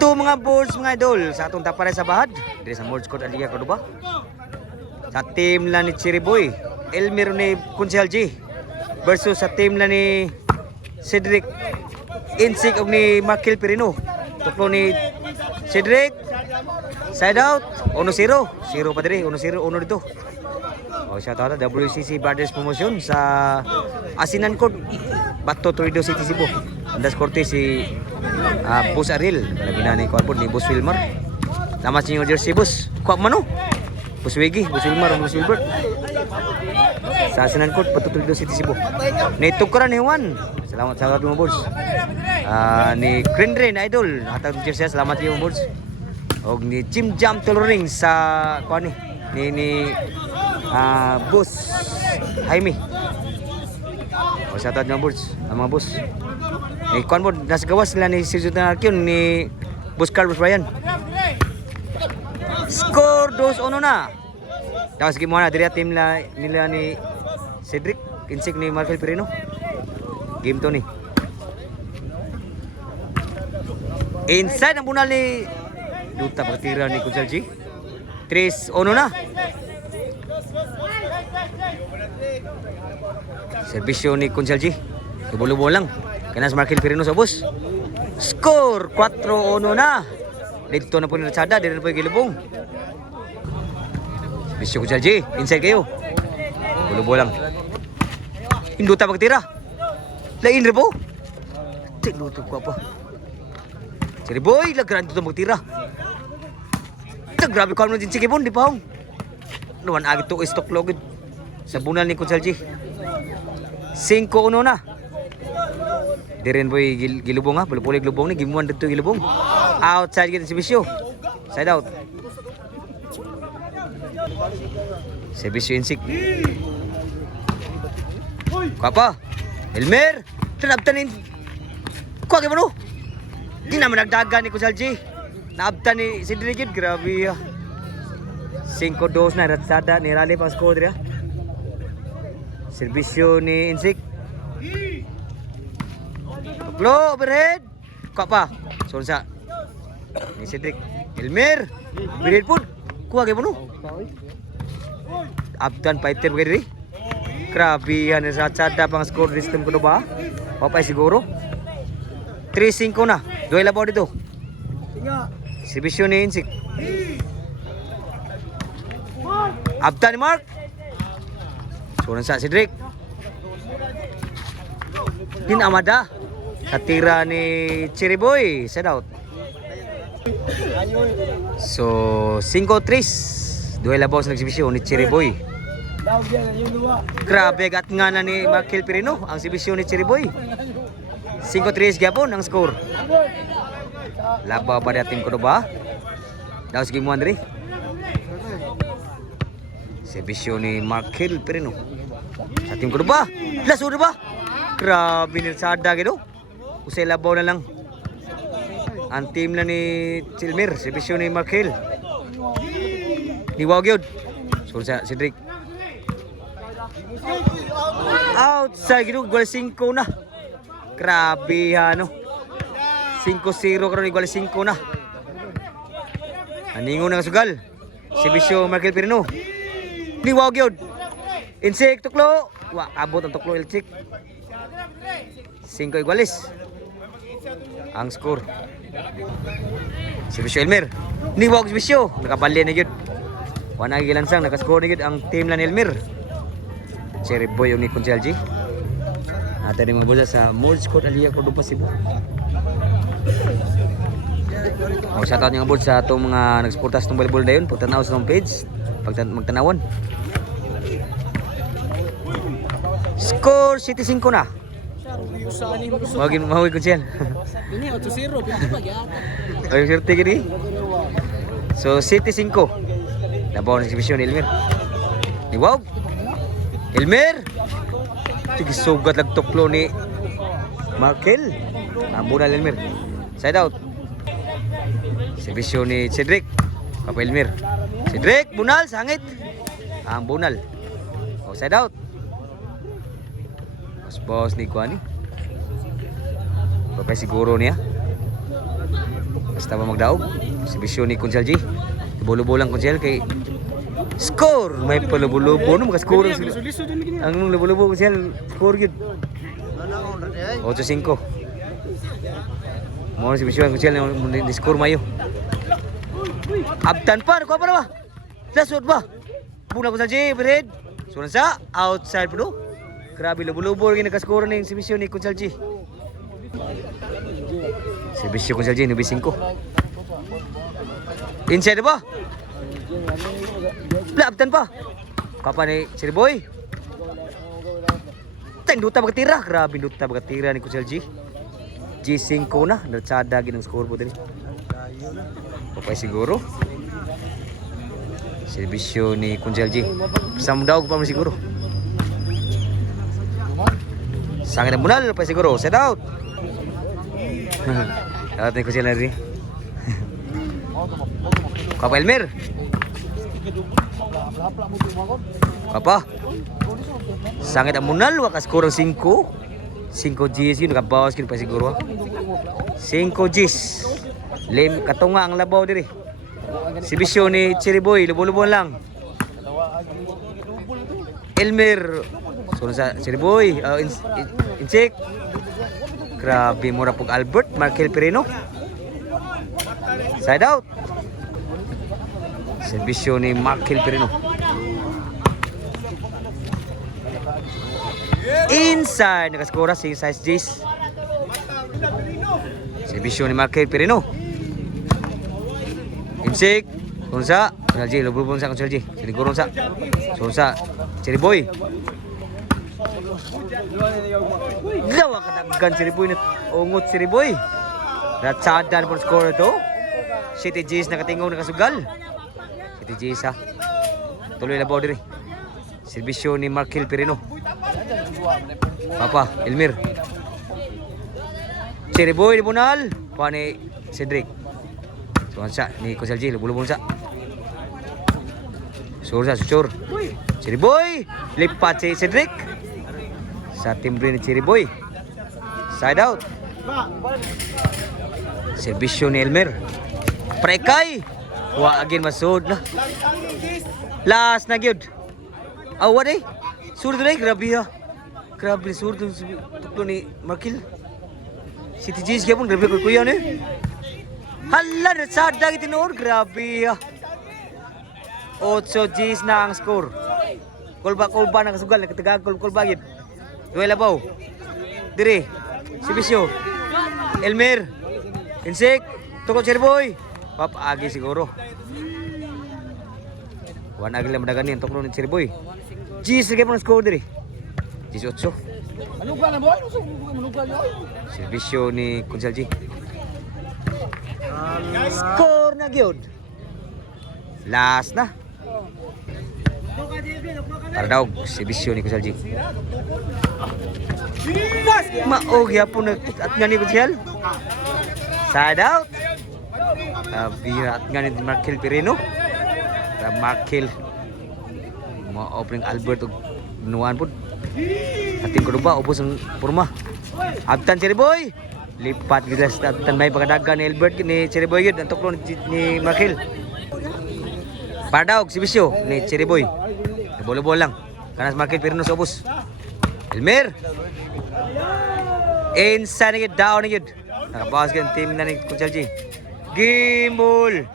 Dito mga boards mga idol sa atong tapare sa bahad diri sa Mords Court Aliya Cordoba. Sa team la ni Cherry Boy, Elmer ni Kunsel G versus sa team la ni Cedric Insik ug ni Markel Perino. Tuklo ni Cedric side out 1-0. 0 pa diri 1-0 dito. Shout out WCC Brothers Promotion sa Asinan Court, Bato Torrido City, Cebu. Andas korte si Boss Ariel, nabinani ko ni Boss Wilmar. Salamat sa inyo jersey boss. Kuha man Boss Wiggy, Boss Wilmar, Boss Wilbert. Sa Asinan Court, Bato Torrido City, Cebu. Nitog ka ni Juan. Salamat sa mga boss. Ni Krendren Idol, hatag jersey, salamat sa mga boss. Og ni Jim Jam Toloring sa kuha ni Boss Jaime. Shout out mga boss, mga boss. Ni kuan mo nasa gawas sila ni Sergio Tanarkion ni Boss Carlos Ryan. Score 2-1 na. Tapos sige mo na diri team nila ni Cedric Insik ni Markel Perino. Game to ni. Inside ang bunal ni Duta pagtira ni Kunsel G. 3-1 na. Serbisyo ni Kunsel G. Lubo-lubo lang. Kanas Markel Perino sa boss. Score 4-1 na. Dito na po ni Rachada, dito na po yung gilubong. Serbisyo Kunsel G. Inside kayo. Lubo-lubo lang. Induta pagtira. Lain rin po. Tinuto ko pa. Cherry Boy, lagran dito magtira. Grabe ko ano din sige bon, di pa hong. Naman agit to stock logid sa bunal ni Kunsel G. 5-1 na. Diren boy gilubong ha, puli gilubong ni gimuan dito gilubong. Outside kita si Bisyo. Side out. Si Bisyo Insik. Kuha pa. Elmer, tanabtanin. Kuha kayo mo no? Di naman nagdaga ni Kunsel G. Naabtan ni Cedric, grabe ya. 5-2 na Ratsada ni Raleigh pang score dira. Serbisyo ni Insik. Tuklo overhead. Kuha pa. Sonsa ni Cedric. Elmer. Overhead pun. Kuha kayo mo no? Abdan fighter kayo diri. Grabe yan ni Ratsada pang score system ko ba? Papay siguro. 3-5 na. Duel labaw dito. Serbisyo ni Insik. Abdan ni Mark. Sunan sa Cedric. Din Amada. Katira ni Cherry Boy. Side out. So 5-3. Duel labaw sa nagsibisyo ni Cherry Boy. Grabe gat nga na ni Markel Perino ang sibisyo ni Cherry Boy. 5-3 gyapon ang score. Labaw pa dating ko ba? Daw sige mo Andre. Serbisyo ni Markel Perino. Sa team ko ba? Laso ba? Grabe ni Sada gitu. Usay labaw na lang. Ang team na ni Silmer, serbisyo ni Markel. Ni Wagyod. So sa Cedric. Outside gitu, gol 5 na. Grabe ano. 5-0 karon igual 5 na. Aningon nga sugal. Serbisyo Markel Perino. Liwag yun. Insik tuklo. Wa abot ang tuklo Insik. 5 igualis. Ang score. Serbisyo Elmer. Liwag serbisyo. Nakabali na yun. Wana gilansang naka-score na yun ang team lang Elmer. Cherry Boy yung ni Kunsel G. Ata rin mga bosa sa Mords Court Aliya Cordoba, Cebu. Shoutout nga board sa itong mga nagsuportas itong volleyball na yun. Pagtanaw sa itong page, magtanawan. Score 7-5 na. Mahawig ko siya. Ini 8-0, Ay, swerte gini. So 7-5. Nabaw ng exhibition ni Elmer. Ni Wow. Elmer. Tigisugat lang tuklo ni Markel. Ambunal Elmer. Side out. Serbisyo ni Cedric. Papa Elmer. Cedric, bunal, sangit. Ang bunal. O, side out. Boss ni Kwani. Papa siguro niya. Basta ba magdaog? Servisyo ni Kunsel G. Bolo-bolo lang Kunsel kay score! May palubo-lubo no, maka-score sila. Ang lubo-lubo Kunsel, score yun. 8-5. Mo si Bisyo Kunsel ni score mayo. Abtan pa, ko pa ba? Lasod ba? Buna Kunsel G, bered. Sunod sa outside po. Grabe lubo-lubo rin naka-score ni si Bisyo ni Kunsel G. Si Bisyo Kunsel G, 9-5. Inside ba? Abtan pa. Kapa ni Chiriboy. Duta bagatira. Grabe duta bagatira ni Kunsel G. G5 na. Natsada ginang score po din. Papay siguro. Servisyo ni Kunsel G. Samdaw ko pa mo siguro. Sangit ang bunal. Papay siguro. Set out. Out ni Kunsel na rin. Kapa Elmer. Apa? Sangit ang munal, wakas kurang 5. 5 Gs yun, nakabawas yun pa siguro. 5 Gs. Lim, katunga ang labaw diri. Si Bisyo ni Chiriboy, lubo-lubo lang. Elmer. Sunod sa Chiriboy, Insik. Grabe mura pag Albert, Markel Perino. Side out. Servisyo ni Markel Perino. Inside, nakaskora si size J's. Servisyo ni Markel Perino. Insik, Kunsa, Kunsel G, lububon sa Kunsel G. Sinigurong sa Kunsa, Chiriboy. Gawa katagan Chiriboy na ungot Chiriboy. Ratsadan po score ito. City J's nakatingong nakasugal. City J's ha. Tuloy na bawd rin. Servisyo ni Markel Perino. Papa, Elmer. Chiriboy ni Bunal. Pa ni Cedric. Suwansa ni Kunsel G. Lubulubon sa. Susur. Chiriboy. Lipat si Cedric. Sa timbre ni Chiriboy. Side out. Servisyo ni Elmer. Prekay. Wa again masud na. Last na gyud. Awa day. Surdo day grabe ha. Grabe surdo tuklo ni Markel. City G's gyapon grabe ko kuya ni. Hala na sada gitinuod grabe ha. 8 G's na ang score. Kolba na kasugal nakatagag kolba gid. Duela baw. Dire. Si Bisyo. Elmer. Insik. Tukod Chiriboy. Papagi siguro. Wan agil lang madagan yan. Tuklo ni Chiriboy. G's lagi po ng score diri. 18. Servisyo ni Kunsel G. Score na gyud. Last na. Para daw servisyo ni Kunsel G. Maog yapon at nga ni Kunsel. Side out. Birat nga ni Markel Perino. Markel ma-opening Albert ug nuan pod. Ating kuduba ubos ang porma. Abtan Chiriboy. Lipat gid sa abtan may pagadagan ni Albert ni Chiriboy gid ang tuklo ni Markel. Para daw si Bisyo ni Chiriboy. Bolo-bolo lang. Kanas Markel Perino sa ubos. Elmer. Inside gid down gid. Nakabawas gid team na ni Kunsel G. Gimbal.